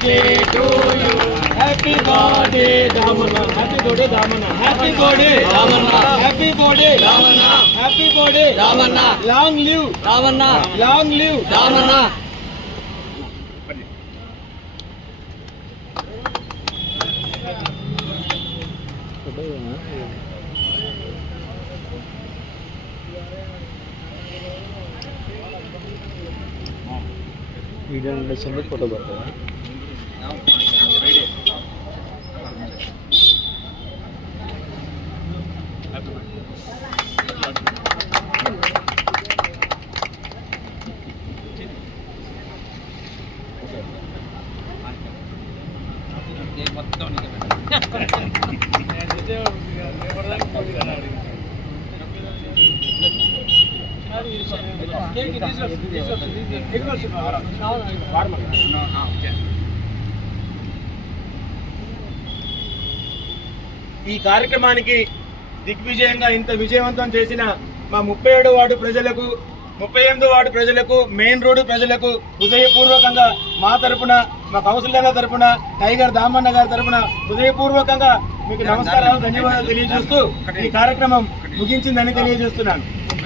birthday to you. Happy birthday, Damana. Happy birthday, Damana. Happy birthday, Damana. Happy birthday, Damana. Happy birthday, Damana. Long live, Damana. Long live, Damana. Video industry में photo करते हैं ఈ కార్యక్రమానికి దిగ్విజయంగా ఇంత విజయవంతం చేసిన మా 37వ వార్డు ప్రజలకు 38వ వార్డు ప్రజలకు మెయిన్ రోడ్డు ప్రజలకు హృదయపూర్వకంగా మా తరపున మా కౌన్సిలర్ల తరపున టైగర్ దామన్న గారి తరపున హృదయపూర్వకంగా మీకు నమస్కారాలు ధన్యవాదాలు తెలియజేస్తూ ఈ కార్యక్రమం ముగించిందని తెలియజేస్తున్నాను.